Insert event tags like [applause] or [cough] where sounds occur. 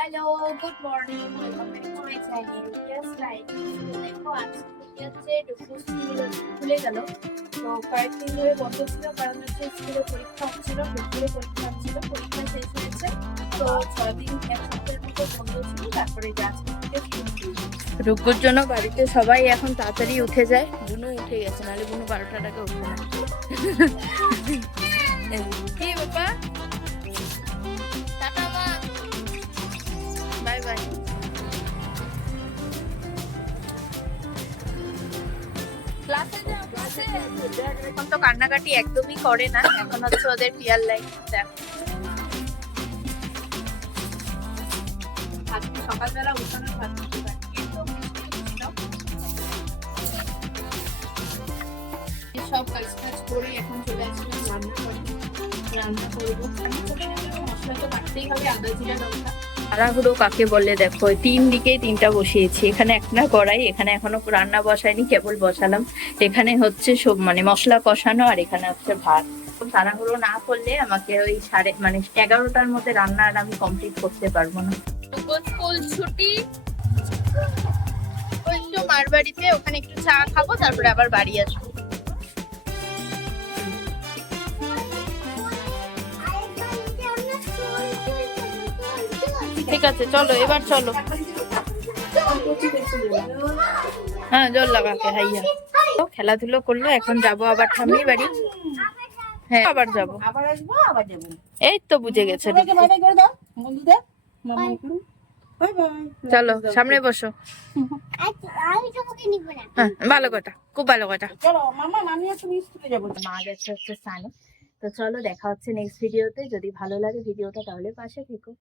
Hello good morning welcome back to my channel just like দেখো, আজকে হচ্ছে school খুলে গেল। তো কয়েকদিন ধরে বন্ধ ছিল, কারণ হচ্ছে স্কুলে পরীক্ষা হচ্ছিল, দুপুরে পরীক্ষা হচ্ছিল, পরীক্ষা শেষ হয়েছে। তো ছদিন এক সপ্তাহের মতো বন্ধ ছিল, তারপরে আজকে রুকুর জন্য বাড়িতে সবাই এখন তাড়াতাড়ি উঠে যায়। বুনু উঠে গেছে, নাহলে বুনু বারোটার আগে উঠবে না। [laughs] কি বাবা এখন তো কান্নাকাটি একদমই করে না, এখন হচ্ছে ওদের পিয়ার লাইন দেখ সকালবেলা উঠানোর ভাত সব কাজ টাজ করে এখন চলে আসলাম, রান্না করে। রান্না করব। মশলা তো কাটতেই হবে, আদা জিরা লঙ্কা তাড়াহুড়ো কাকে বলে দেখো তিন দিকে তিনটা বসিয়েছি। এখানে একটা কড়াই, এখানে এখনও রান্না বসাইনি কেবল বসালাম। এখানে হচ্ছে সব মানে মশলা কষানো আর এখানে হচ্ছে ভাত। তাড়াহুড়ো না করলে আমাকে ওই সাড়ে মানে এগারোটার মধ্যে রান্না আর আমি কমপ্লিট করতে পারব না। স্কুল ছুটি। একটু মার বাড়িতে ওখানে একটু চা খাব, তারপরে আবার বাড়ি আসব। ঠিক আছে চলো এবার চলো। হ্যাঁ জল লাগাকে হাইয়া তো খেলাধুলো করল এখন যাব আবার ঠাম্মির বাড়ি। হ্যাঁ আবার যাব। আবার আসব আবার যাব। এই তো বুঝে গেছে চলো সামনে বসো। হ্যাঁ ভালো কথা খুব ভালো কথা। চলো মামা আমি স্কুলে যাব। মা গেছে হচ্ছে স্নানে। তো চলো দেখা হচ্ছে নেক্সট ভিডিওতে যদি ভালো লাগে ভিডিওটা তাহলে পাশে থেকো।